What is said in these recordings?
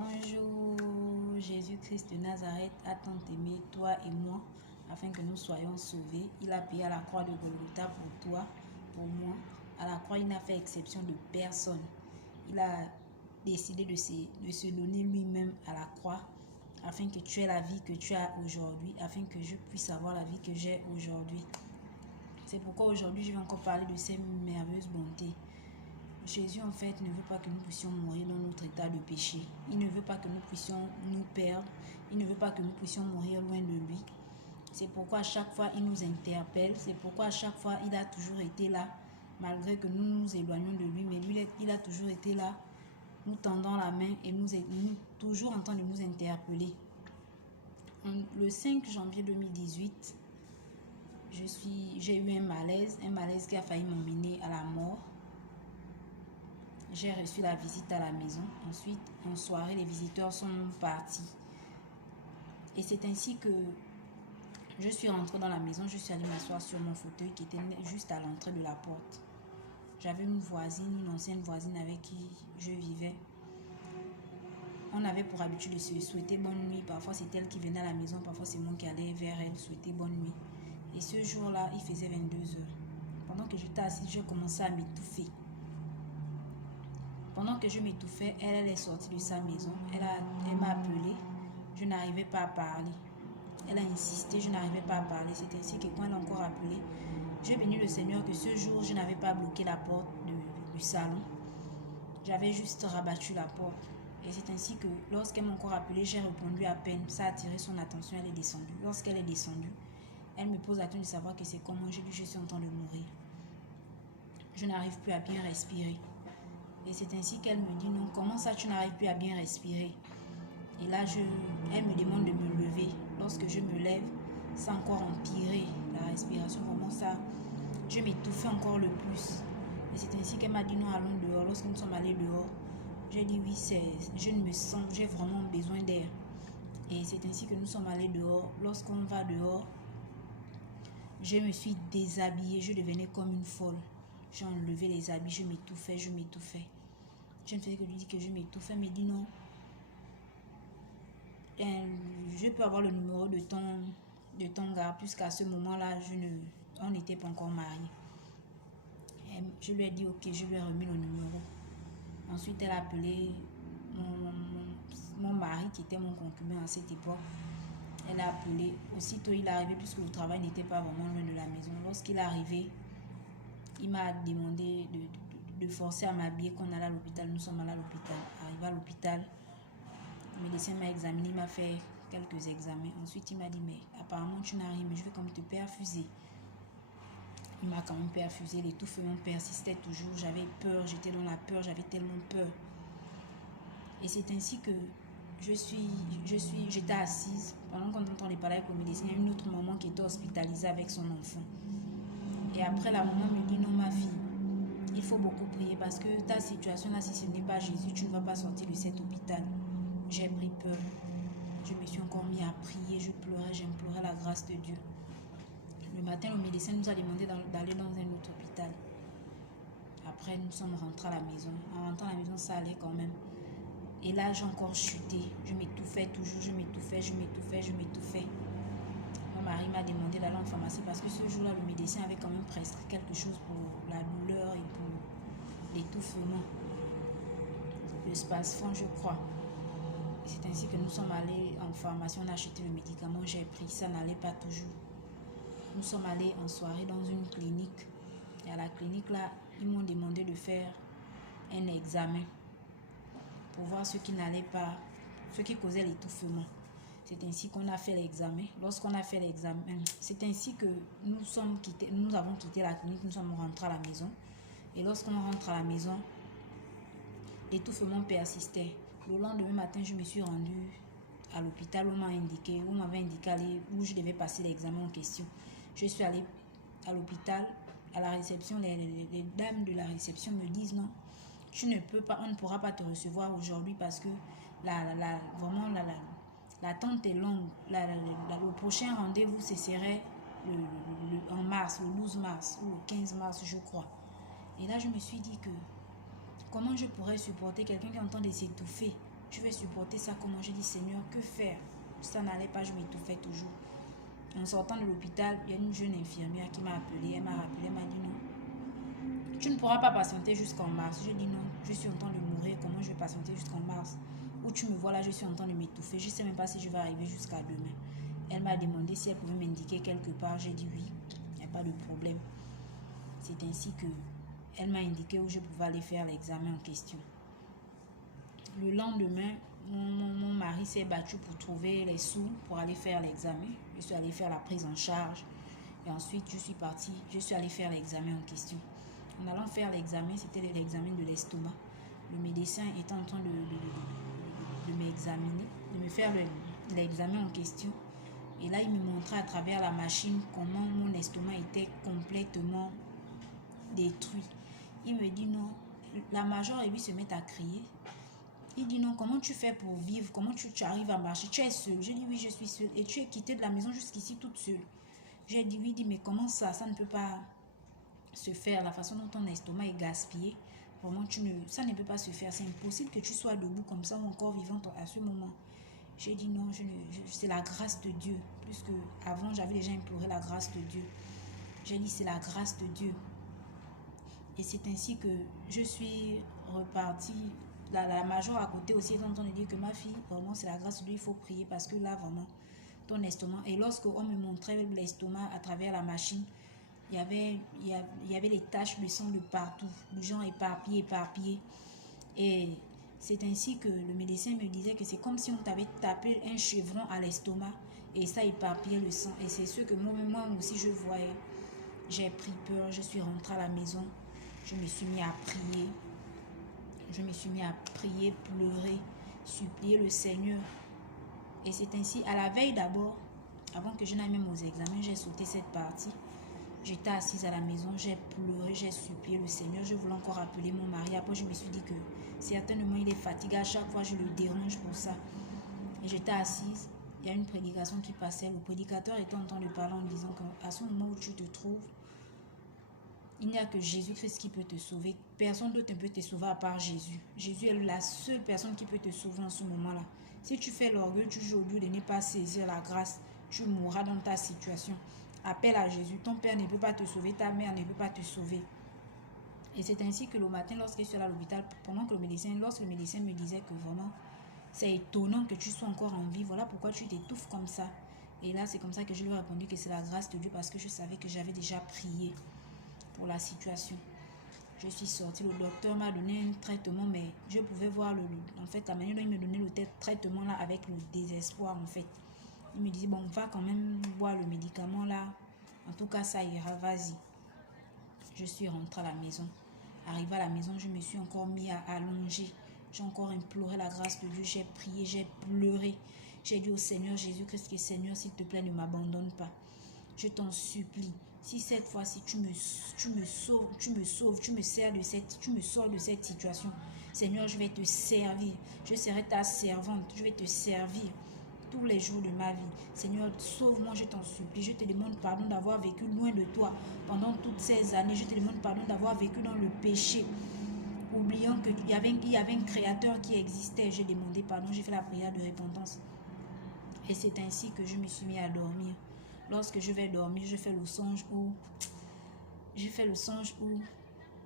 Bonjour, Jésus-Christ de Nazareth a tant aimé toi et moi, afin que nous soyons sauvés. Il a payé à la croix de Golgotha pour toi, pour moi. À la croix, il n'a fait exception de personne. Il a décidé de se donner lui-même à la croix, afin que tu aies la vie que tu as aujourd'hui, afin que je puisse avoir la vie que j'ai aujourd'hui. C'est pourquoi aujourd'hui, je vais encore parler de ces merveilleuses bontés. Jésus, en fait, ne veut pas que nous puissions mourir dans notre état de péché. Il ne veut pas que nous puissions nous perdre. Il ne veut pas que nous puissions mourir loin de lui. C'est pourquoi à chaque fois, il nous interpelle. C'est pourquoi à chaque fois, il a toujours été là, malgré que nous nous éloignons de lui. Mais lui, il a toujours été là, nous tendant la main et nous toujours en train de nous interpeller. Le 5 janvier 2018, j'ai eu un malaise qui a failli m'emmener à la mort. J'ai reçu la visite à la maison. Ensuite, en soirée, les visiteurs sont partis. Et c'est ainsi que je suis rentrée dans la maison. Je suis allée m'asseoir sur mon fauteuil qui était juste à l'entrée de la porte. J'avais une ancienne voisine avec qui je vivais. On avait pour habitude de se souhaiter bonne nuit. Parfois, c'est elle qui venait à la maison. Parfois, c'est moi qui allais vers elle souhaiter bonne nuit. Et ce jour-là, il faisait 22 h. Pendant que j'étais assise, j'ai commencé à m'étouffer. Pendant que je m'étouffais, elle est sortie de sa maison. Elle m'a appelé. Je n'arrivais pas à parler. Elle a insisté, je n'arrivais pas à parler. C'est ainsi que quand elle a encore appelé, j'ai béni le Seigneur que ce jour, je n'avais pas bloqué la porte du salon. J'avais juste rabattu la porte. Et c'est ainsi que lorsqu'elle m'a encore appelé, j'ai répondu à peine. Ça a attiré son attention, elle est descendue. Lorsqu'elle est descendue, elle me pose la question de savoir que c'est comment. J'ai dit, je suis en train de mourir. Je n'arrive plus à bien respirer. Et c'est ainsi qu'elle me dit, non, comment ça tu n'arrives plus à bien respirer? Et là, elle me demande de me lever. Lorsque je me lève, ça a encore empiré la respiration. Vraiment ça, je m'étouffais encore le plus. Et c'est ainsi qu'elle m'a dit, non, allons dehors. Lorsque nous sommes allés dehors, j'ai dit, oui, je ne me sens, j'ai vraiment besoin d'air. Et c'est ainsi que nous sommes allés dehors. Lorsqu'on va dehors, je me suis déshabillée. Je devenais comme une folle. J'ai enlevé les habits, je m'étouffais. Je ne faisais que lui dire que je m'étouffais, mais dit non. Je peux avoir le numéro de ton gars, puisqu'à ce moment-là, on n'était pas encore mariés. Je lui ai dit ok, je lui ai remis le numéro. Ensuite, elle a appelé mon mari, qui était mon concubin à cette époque. Elle a appelé. Aussitôt, il est arrivé, puisque le travail n'était pas vraiment loin de la maison. Lorsqu'il est arrivé, il m'a demandé de forcer à m'habiller qu'on allait à l'hôpital. Nous sommes allés à l'hôpital. Arrivé à l'hôpital, le médecin m'a examiné, il m'a fait quelques examens. Ensuite, il m'a dit, mais apparemment, tu n'as rien, mais je vais quand même te perfuser. Il m'a quand même perfusé. L'étouffement persistait toujours. J'avais peur, j'étais dans la peur, j'avais tellement peur. Et c'est ainsi que j'étais assise. Pendant qu'on entendait parler avec le médecin, il y a une autre maman qui était hospitalisée avec son enfant. Et après, la maman me dit, non, ma fille, il faut beaucoup prier parce que ta situation là, si ce n'est pas Jésus, tu ne vas pas sortir de cet hôpital. J'ai pris peur. Je me suis encore mis à prier, je pleurais, j'implorais la grâce de Dieu. Le matin, le médecin nous a demandé d'aller dans un autre hôpital. Après, nous sommes rentrés à la maison. En rentrant à la maison, ça allait quand même. Et là, j'ai encore chuté. Je m'étouffais toujours, je m'étouffais. Mon mari m'a demandé d'aller en pharmacie parce que ce jour-là, le médecin avait quand même prescrit quelque chose pour la douleur et pour l'étouffement. Le Spasfon, je crois. C'est ainsi que nous sommes allés en pharmacie, on a acheté le médicament, j'ai pris, ça n'allait pas toujours. Nous sommes allés en soirée dans une clinique. Et à la clinique, là, ils m'ont demandé de faire un examen pour voir ce qui n'allait pas, ce qui causait l'étouffement. C'est ainsi qu'on a fait l'examen. Lorsqu'on a fait l'examen, c'est ainsi que nous avons quitté la clinique, nous sommes rentrés à la maison. Et lorsqu'on rentre à la maison, l'étouffement persistait. Le lendemain matin, je me suis rendue à l'hôpital où on m'avait indiqué où je devais passer l'examen en question. Je suis allée à l'hôpital, à la réception, les dames de la réception me disent non, tu ne peux pas, on ne pourra pas te recevoir aujourd'hui parce que l'attente est longue. Le prochain rendez-vous, ce serait en mars, le 12 mars ou le 15 mars, je crois. Et là, je me suis dit que comment je pourrais supporter quelqu'un qui est en train de s'étouffer Je vais supporter ça comment? J'ai dit, Seigneur, que faire? Ça n'allait pas, je m'étouffais toujours. En sortant de l'hôpital, il y a une jeune infirmière qui m'a appelée. Elle m'a rappelé, elle m'a dit non. Tu ne pourras pas patienter jusqu'en mars. J'ai dit non, je suis en train de mourir. Comment je vais patienter jusqu'en mars? Où tu me vois là, je suis en train de m'étouffer. Je ne sais même pas si je vais arriver jusqu'à demain. Elle m'a demandé si elle pouvait m'indiquer quelque part. J'ai dit oui, il n'y a pas de problème. C'est ainsi que elle m'a indiqué où je pouvais aller faire l'examen en question. Le lendemain, mon mari s'est battu pour trouver les sous pour aller faire l'examen. Je suis allée faire la prise en charge. Et ensuite, je suis partie, je suis allée faire l'examen en question. En allant faire l'examen, c'était l'examen de l'estomac. Le médecin était en train de m'examiner, de me faire l'examen en question. Et là, il me montrait à travers la machine comment mon estomac était complètement détruit. Il me dit non, la majeure et lui se met à crier. Il dit non, comment tu fais pour vivre? Comment tu arrives à marcher? Tu es seule? Je dis oui, je suis seule. Et tu es quittée de la maison jusqu'ici toute seule? J'ai dit oui, il dit mais comment ça? Ça ne peut pas se faire. La façon dont ton estomac est gaspillé, vraiment, ça ne peut pas se faire. C'est impossible que tu sois debout comme ça ou encore vivante à ce moment. J'ai dit non, c'est la grâce de Dieu. Plus que avant, j'avais déjà imploré la grâce de Dieu. J'ai dit c'est la grâce de Dieu. Et c'est ainsi que je suis repartie. La major à côté aussi est en train de dire que ma fille, vraiment, c'est la grâce de Dieu, il faut prier parce que là, vraiment, ton estomac. Et lorsqu'on me montrait l'estomac à travers la machine, il y avait les taches de sang de partout, du genre éparpillé. Et c'est ainsi que le médecin me disait que c'est comme si on t'avait tapé un chevron à l'estomac et ça éparpillait le sang. Et c'est ce que moi aussi je voyais. J'ai pris peur, je suis rentrée à la maison, je me suis mis à prier. Je me suis mis à prier, pleurer, supplier le Seigneur. Et c'est ainsi, à la veille d'abord, avant que je n'aille même aux examens, j'ai sauté cette partie. J'étais assise à la maison, j'ai pleuré, j'ai supplié le Seigneur. Je voulais encore appeler mon mari. Après, je me suis dit que certainement il est fatigué. À chaque fois, je le dérange pour ça. Et j'étais assise. Il y a une prédication qui passait. Le prédicateur était en train de parler en disant qu'à ce moment où tu te trouves, il n'y a que Jésus-Christ qui peut te sauver. Personne d'autre ne peut te sauver à part Jésus. Jésus est la seule personne qui peut te sauver en ce moment-là. Si tu fais l'orgueil, tu joues au lieu de ne pas saisir la grâce, tu mourras dans ta situation. Appelle à Jésus. Ton père ne peut pas te sauver, ta mère ne peut pas te sauver. Et c'est ainsi que le matin, lorsque je suis allée à l'hôpital, lorsque le médecin me disait que vraiment, c'est étonnant que tu sois encore en vie, voilà pourquoi tu t'étouffes comme ça. Et là, c'est comme ça que je lui ai répondu que c'est la grâce de Dieu parce que je savais que j'avais déjà prié pour la situation. Je suis sortie, le docteur m'a donné un traitement, mais je pouvais voir en fait, la manière dont il me donnait le traitement là avec le désespoir en fait. Il me disait, bon, on va quand même boire le médicament là. En tout cas, ça ira, vas-y. Je suis rentrée à la maison. Arrivée à la maison, je me suis encore mis à allonger. J'ai encore imploré la grâce de Dieu. J'ai prié, j'ai pleuré. J'ai dit au Seigneur Jésus-Christ que Seigneur, s'il te plaît, ne m'abandonne pas. Je t'en supplie. Si cette fois-ci tu me sauves, tu me sors de cette situation. Seigneur, je vais te servir. Je serai ta servante. Je vais te servir tous les jours de ma vie. Seigneur, sauve-moi, je t'en supplie. Je te demande pardon d'avoir vécu loin de toi pendant toutes ces années. Je te demande pardon d'avoir vécu dans le péché, oubliant qu'il y avait un créateur qui existait. J'ai demandé pardon, j'ai fait la prière de repentance. Et c'est ainsi que je me suis mis à dormir. Lorsque je vais dormir, je fais le songe où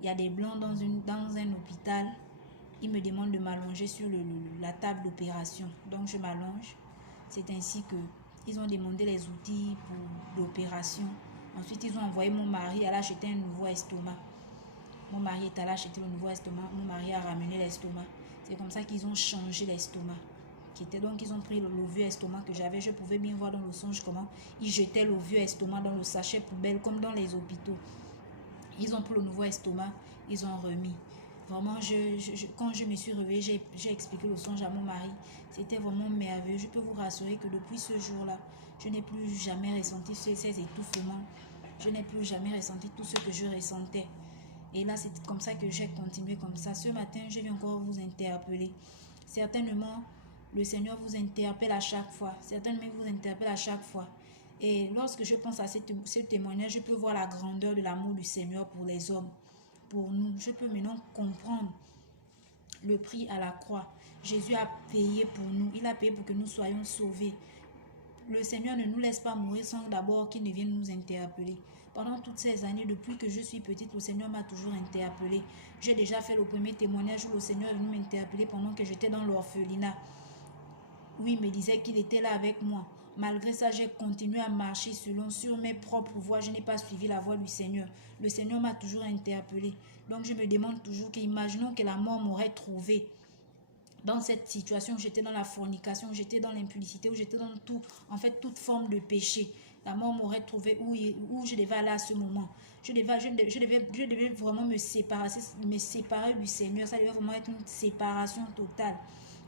il y a des blancs dans un hôpital. Ils me demandent de m'allonger sur la table d'opération. Donc je m'allonge. C'est ainsi que ils ont demandé les outils pour l'opération. Ensuite, ils ont envoyé mon mari aller acheter un nouveau estomac. Mon mari est allé acheter le nouveau estomac. Mon mari a ramené l'estomac. C'est comme ça qu'ils ont changé l'estomac. Donc, ils ont pris le vieux estomac que j'avais. Je pouvais bien voir dans le songe comment ils jetaient le vieux estomac dans le sachet poubelle, comme dans les hôpitaux. Ils ont pris le nouveau estomac, ils ont remis. Vraiment, quand je me suis réveillée, j'ai expliqué le songe à mon mari. C'était vraiment merveilleux. Je peux vous rassurer que depuis ce jour-là, je n'ai plus jamais ressenti ces étouffements. Je n'ai plus jamais ressenti tout ce que je ressentais. Et là, c'est comme ça que j'ai continué comme ça. Ce matin, je viens encore vous interpeller. Certainement, le Seigneur vous interpelle à chaque fois. Certainement, vous interpelle à chaque fois. Et lorsque je pense à ce témoignage, je peux voir la grandeur de l'amour du Seigneur pour les hommes, pour nous. Je peux maintenant comprendre le prix à la croix. Jésus a payé pour nous. Il a payé pour que nous soyons sauvés. Le Seigneur ne nous laisse pas mourir sans d'abord qu'il ne vienne nous interpeller. Pendant toutes ces années, depuis que je suis petite, le Seigneur m'a toujours interpellée. J'ai déjà fait le premier témoignage où le Seigneur est venu m'interpeller pendant que j'étais dans l'orphelinat. Oui, il me disait qu'il était là avec moi. Malgré ça, j'ai continué à marcher sur mes propres voies. Je n'ai pas suivi la voie du Seigneur. Le Seigneur m'a toujours interpellée. Donc je me demande toujours qu'imaginons que la mort m'aurait trouvé dans cette situation où j'étais dans la fornication, où j'étais dans l'impudicité, où j'étais dans tout, en fait, toute forme de péché. La mort m'aurait trouvé où je devais aller à ce moment. Je devais vraiment me séparer du Seigneur. Ça devait vraiment être une séparation totale.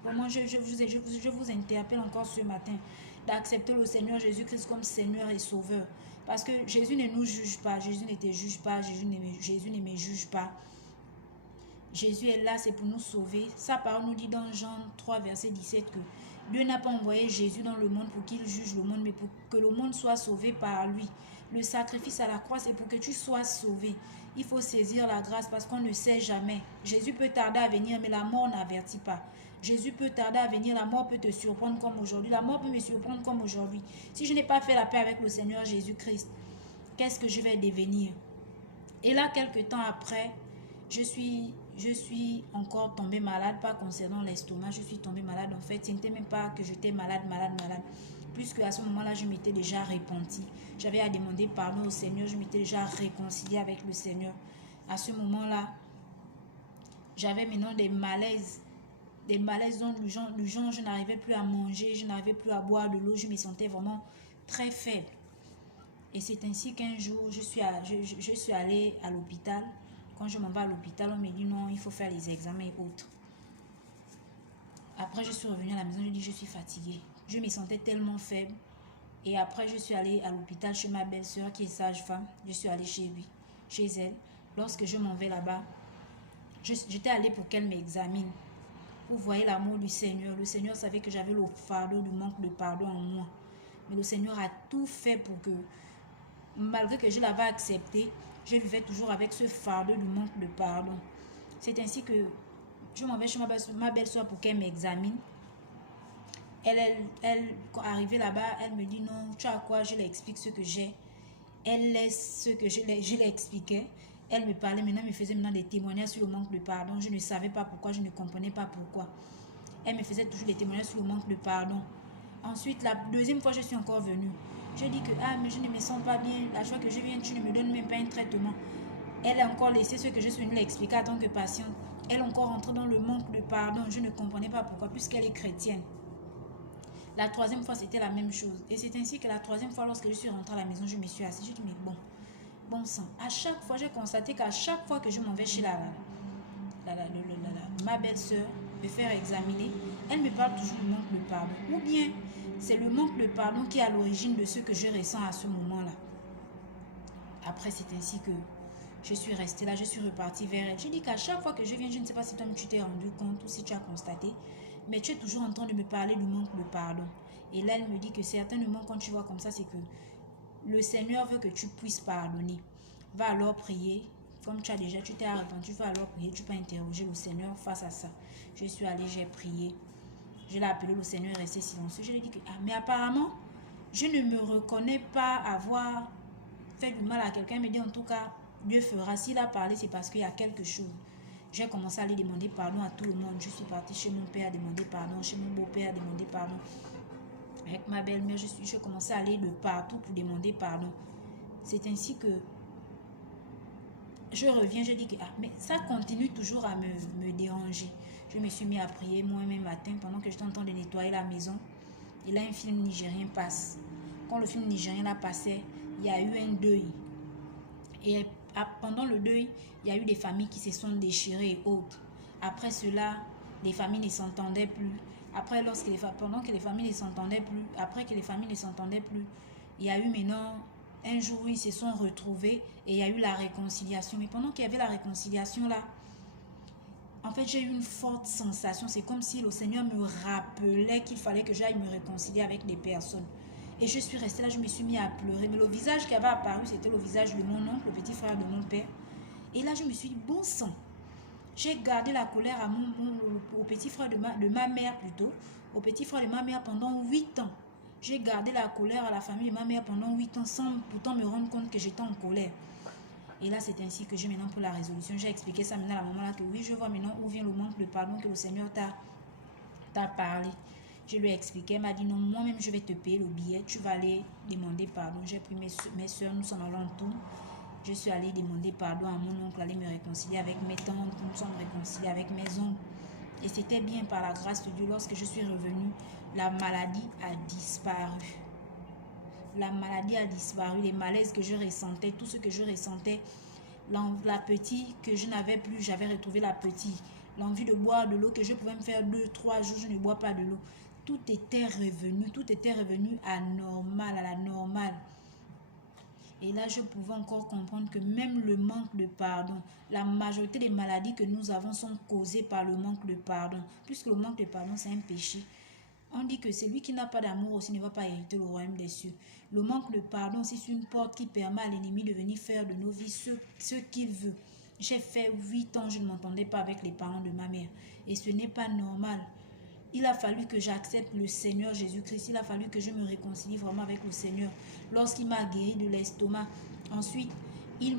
Vraiment, je vous interpelle encore ce matin d'accepter le Seigneur Jésus-Christ comme Seigneur et Sauveur. Parce que Jésus ne nous juge pas. Jésus ne te juge pas. Jésus ne me juge pas. Jésus est là, c'est pour nous sauver. Sa parole nous dit dans Jean 3, verset 17 que Dieu n'a pas envoyé Jésus dans le monde pour qu'il juge le monde, mais pour que le monde soit sauvé par lui. Le sacrifice à la croix, c'est pour que tu sois sauvé. Il faut saisir la grâce parce qu'on ne sait jamais. Jésus peut tarder à venir, mais la mort n'avertit pas. Jésus peut tarder à venir, la mort peut te surprendre comme aujourd'hui. La mort peut me surprendre comme aujourd'hui. Si je n'ai pas fait la paix avec le Seigneur Jésus-Christ, qu'est-ce que je vais devenir? Et là, quelques temps après, je suis encore tombée malade, pas concernant l'estomac, je suis tombée malade en fait. Ce n'était même pas que j'étais malade, puisque à ce moment-là, je m'étais déjà repentie. J'avais à demander pardon au Seigneur, je m'étais déjà réconciliée avec le Seigneur. À ce moment-là, j'avais maintenant des malaises dont du genre je n'arrivais plus à manger, je n'arrivais plus à boire de l'eau, je me sentais vraiment très faible. Et c'est ainsi qu'un jour, je suis allée à l'hôpital. Quand je m'en vais à l'hôpital, on me dit non, il faut faire les examens et autres. Après, je suis revenue à la maison, je dis je suis fatiguée. Je me sentais tellement faible. Et après, je suis allée à l'hôpital chez ma belle-sœur qui est sage-femme. Je suis allée chez elle. Lorsque je m'en vais là-bas, j'étais allée pour qu'elle m'examine. Vous voyez l'amour du Seigneur. Le Seigneur savait que j'avais le fardeau du manque de pardon en moi. Mais le Seigneur a tout fait pour que, malgré que je l'avais accepté, je vivais toujours avec ce fardeau du manque de pardon. C'est ainsi que je m'en vais chez ma belle-soeur pour qu'elle m'examine. Quand arrivée là-bas, elle me dit non, tu as quoi? Je lui explique ce que j'ai. Elle laisse ce que je lui expliquais. Elle me parlait maintenant, me faisait maintenant des témoignages sur le manque de pardon. Je ne savais pas pourquoi, je ne comprenais pas pourquoi. Elle me faisait toujours des témoignages sur le manque de pardon. Ensuite, la deuxième fois, je suis encore venue. Je dis que, mais je ne me sens pas bien. La fois que je viens, tu ne me donnes même pas un traitement. Elle a encore laissé ce que je suis venue l'expliquer en tant que patiente. Elle est encore rentrée dans le manque de pardon. Je ne comprenais pas pourquoi, puisqu'elle est chrétienne. La troisième fois, c'était la même chose. Et c'est ainsi que la troisième fois, lorsque je suis rentrée à la maison, je me suis assise. Je dis, mais bon sang. À chaque fois, j'ai constaté qu'à chaque fois que je m'en vais chez ma belle-sœur, me faire examiner, elle me parle toujours du manque de pardon. Ou bien, c'est le manque de pardon qui est à l'origine de ce que je ressens à ce moment-là. Après, c'est ainsi que je suis restée là, je suis repartie vers elle. Je dis qu'à chaque fois que je viens, je ne sais pas si toi tu t'es rendu compte ou si tu as constaté, mais tu es toujours en train de me parler du manque de pardon. Et là, elle me dit que certainement, quand tu vois comme ça, c'est que le Seigneur veut que tu puisses pardonner. Va alors prier. Comme tu t'es arrepenti, va alors prier. Tu peux interroger le Seigneur face à ça. Je suis allée, j'ai prié. Je l'ai appelé, le Seigneur est resté silencieux. Je lui ai dit que, mais apparemment, je ne me reconnais pas avoir fait du mal à quelqu'un. Il me dit en tout cas, Dieu fera. S'il a parlé, c'est parce qu'il y a quelque chose. J'ai commencé à aller demander pardon à tout le monde. Je suis partie chez mon père demander pardon, chez mon beau-père demander pardon. Avec ma belle-mère, je commençais à aller de partout pour demander pardon. C'est ainsi que je reviens, je dis que mais ça continue toujours à me déranger. Je me suis mis à prier moi-même matin pendant que j'étais en train de nettoyer la maison. Et là, un film nigérien passe. Quand le film nigérien là passait, il y a eu un deuil. Et pendant le deuil, il y a eu des familles qui se sont déchirées et autres. Après cela, les familles ne s'entendaient plus. Après, pendant que les familles ne s'entendaient plus, après que les familles ne s'entendaient plus, il y a eu maintenant un jour où ils se sont retrouvés et il y a eu la réconciliation. Mais pendant qu'il y avait la réconciliation là, en fait, j'ai eu une forte sensation. C'est comme si le Seigneur me rappelait qu'il fallait que j'aille me réconcilier avec des personnes. Et je suis restée là, je me suis mis à pleurer. Mais le visage qui avait apparu, c'était le visage de mon oncle, le petit frère de mon père. Et là, je me suis dit, bon sang, J'ai gardé la colère à au petit frère de ma mère plutôt. Au petit frère de ma mère pendant 8 ans. J'ai gardé la colère à la famille de ma mère pendant 8 ans sans pourtant me rendre compte que j'étais en colère. Et là, c'est ainsi que je maintenant pour la résolution. J'ai expliqué ça maintenant à la maman là que oui, je vois maintenant où vient le manque de pardon que le Seigneur t'a parlé. Je lui ai expliqué, elle m'a dit non, moi-même je vais te payer le billet, tu vas aller demander pardon. J'ai pris mes soeurs, nous sommes allés en tout. Je suis allée demander pardon à mon oncle, aller me réconcilier avec mes tantes, nous sommes réconciliés avec mes oncles. Et c'était bien par la grâce de Dieu, lorsque je suis revenue, la maladie a disparu. La maladie a disparu, les malaises que je ressentais, tout ce que je ressentais, la petite que je n'avais plus, j'avais retrouvé la petite. L'envie de boire de l'eau que je pouvais me faire 2-3 jours, je ne bois pas de l'eau. Tout était revenu à normal, à la normale. Et là, je pouvais encore comprendre que même le manque de pardon, la majorité des maladies que nous avons sont causées par le manque de pardon. Puisque le manque de pardon, c'est un péché. On dit que celui qui n'a pas d'amour aussi ne va pas hériter le royaume des cieux. Le manque de pardon, c'est une porte qui permet à l'ennemi de venir faire de nos vies ce qu'il veut. J'ai fait 8 ans, je ne m'entendais pas avec les parents de ma mère. Et ce n'est pas normal. Il a fallu que j'accepte le Seigneur Jésus-Christ. Il a fallu que je me réconcilie vraiment avec le Seigneur. Lorsqu'il m'a guéri de l'estomac, ensuite, il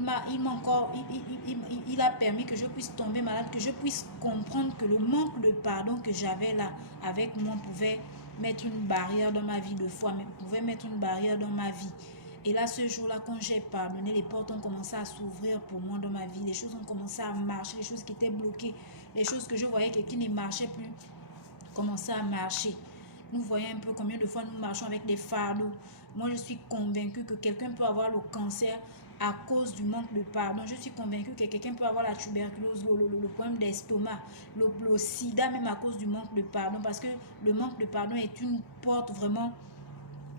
a permis que je puisse tomber malade, que je puisse comprendre que le manque de pardon que j'avais là avec moi pouvait mettre une barrière dans ma vie de foi, pouvait mettre une barrière dans ma vie. Et là, ce jour-là, quand j'ai pardonné, les portes ont commencé à s'ouvrir pour moi dans ma vie. Les choses ont commencé à marcher, les choses qui étaient bloquées, les choses que je voyais qui ne marchaient plus commencer à marcher. Nous voyons un peu combien de fois nous marchons avec des fardeaux. Moi, je suis convaincue que quelqu'un peut avoir le cancer à cause du manque de pardon. Je suis convaincue que quelqu'un peut avoir la tuberculose, le problème d'estomac, le sida même à cause du manque de pardon. Parce que le manque de pardon est une porte vraiment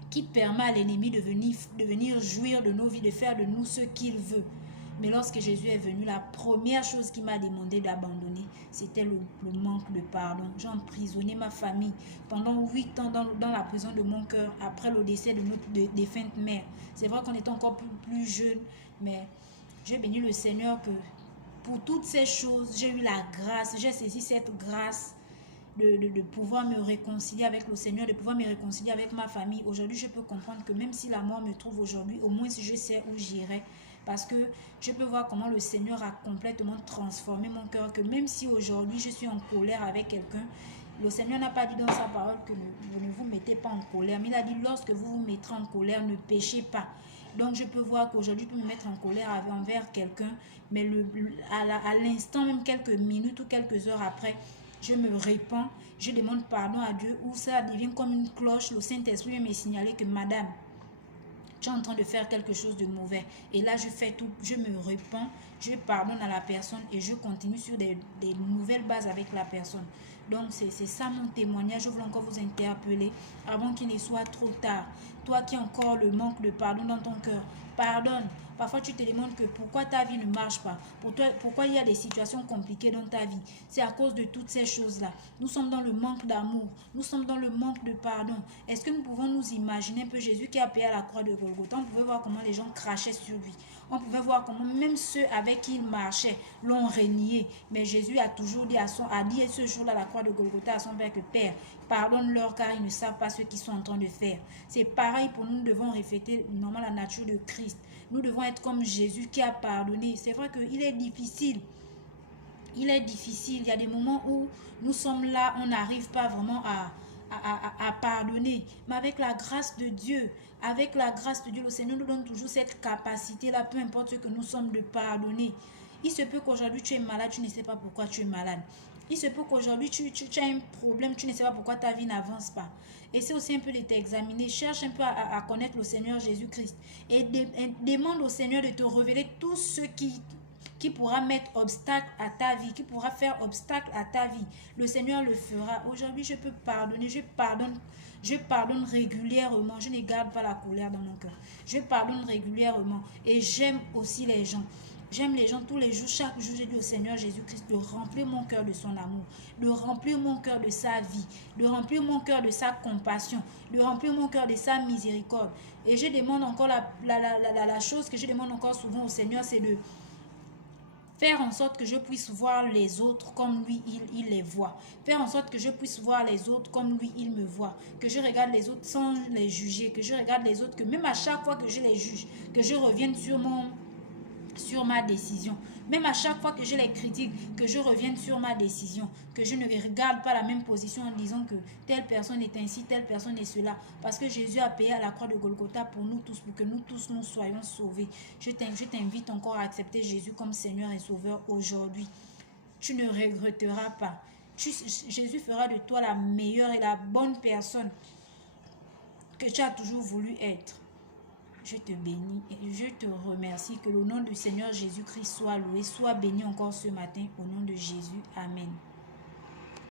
qui permet à l'ennemi de venir jouir de nos vies, de faire de nous ce qu'il veut. Mais lorsque Jésus est venu, la première chose qu'il m'a demandé d'abandonner, c'était le manque de pardon. J'ai emprisonné ma famille pendant 8 ans dans la prison de mon cœur, après le décès de notre défunte mère. C'est vrai qu'on était encore plus jeunes, mais j'ai béni le Seigneur que pour toutes ces choses, j'ai eu la grâce, j'ai saisi cette grâce de pouvoir me réconcilier avec le Seigneur, de pouvoir me réconcilier avec ma famille. Aujourd'hui, je peux comprendre que même si la mort me trouve aujourd'hui, au moins je sais où j'irai. Parce que je peux voir comment le Seigneur a complètement transformé mon cœur. Que même si aujourd'hui je suis en colère avec quelqu'un, le Seigneur n'a pas dit dans sa parole que vous ne vous mettez pas en colère. Mais il a dit lorsque vous vous mettrez en colère, ne péchez pas. Donc je peux voir qu'aujourd'hui je peux me mettre en colère envers quelqu'un. Mais à l'instant, même quelques minutes ou quelques heures après, je me répands, je demande pardon à Dieu. Ou ça devient comme une cloche. Le Saint-Esprit vient me signaler que madame, tu es en train de faire quelque chose de mauvais. Et là, je fais tout, je me répands, je pardonne à la personne et je continue sur des nouvelles bases avec la personne. Donc, c'est ça mon témoignage. Je voulais encore vous interpeller avant qu'il ne soit trop tard. Toi qui as encore le manque de pardon dans ton cœur, pardonne. Parfois, tu te demandes que pourquoi ta vie ne marche pas. Pourquoi il y a des situations compliquées dans ta vie. C'est à cause de toutes ces choses-là. Nous sommes dans le manque d'amour. Nous sommes dans le manque de pardon. Est-ce que nous pouvons nous imaginer un peu Jésus qui a payé à la croix de Golgotha? On pouvait voir comment les gens crachaient sur lui. On pouvait voir comment même ceux avec qui il marchait l'ont renié. Mais Jésus a toujours dit a dit ce jour-là à la croix de Golgotha à son Père que Père, pardonne-leur car ils ne savent pas ce qu'ils sont en train de faire. C'est pareil pour nous, nous devons refléter normalement la nature de Christ. Nous devons être comme Jésus qui a pardonné. C'est vrai qu'il est difficile. Il est difficile. Il y a des moments où nous sommes là, on n'arrive pas vraiment à pardonner. Mais avec la grâce de Dieu, le Seigneur nous donne toujours cette capacité-là, peu importe ce que nous sommes, de pardonner. Il se peut qu'aujourd'hui tu es malade, tu ne sais pas pourquoi tu es malade. Il se peut qu'aujourd'hui tu as un problème, tu ne sais pas pourquoi ta vie n'avance pas. Et c'est aussi un peu de t'examiner. Cherche un peu à connaître le Seigneur Jésus-Christ. Et demande au Seigneur de te révéler tout ce qui pourra mettre obstacle à ta vie, qui pourra faire obstacle à ta vie. Le Seigneur le fera. Aujourd'hui, je peux pardonner. Je pardonne régulièrement. Je ne garde pas la colère dans mon cœur. Je pardonne régulièrement. Et j'aime aussi les gens. J'aime les gens tous les jours. Chaque jour, j'ai dit au Seigneur Jésus-Christ de remplir mon cœur de son amour, de remplir mon cœur de sa vie, de remplir mon cœur de sa compassion, de remplir mon cœur de sa miséricorde. Et je demande encore la chose que je demande encore souvent au Seigneur, c'est Faire en sorte que je puisse voir les autres comme lui, il les voit. Faire en sorte que je puisse voir les autres comme lui, il me voit. Que je regarde les autres sans les juger. Que je regarde les autres, que même à chaque fois que je les juge, que je revienne sur ma décision. Même à chaque fois que je les critique, que je revienne sur ma décision, que je ne regarde pas la même position en disant que telle personne est ainsi, telle personne est cela. Parce que Jésus a payé à la croix de Golgotha pour nous tous, pour que nous tous nous soyons sauvés. Je t'invite encore à accepter Jésus comme Seigneur et Sauveur aujourd'hui. Tu ne regretteras pas. Jésus fera de toi la meilleure et la bonne personne que tu as toujours voulu être. Je te bénis et je te remercie. Que le nom du Seigneur Jésus-Christ soit loué, soit béni encore ce matin au nom de Jésus. Amen.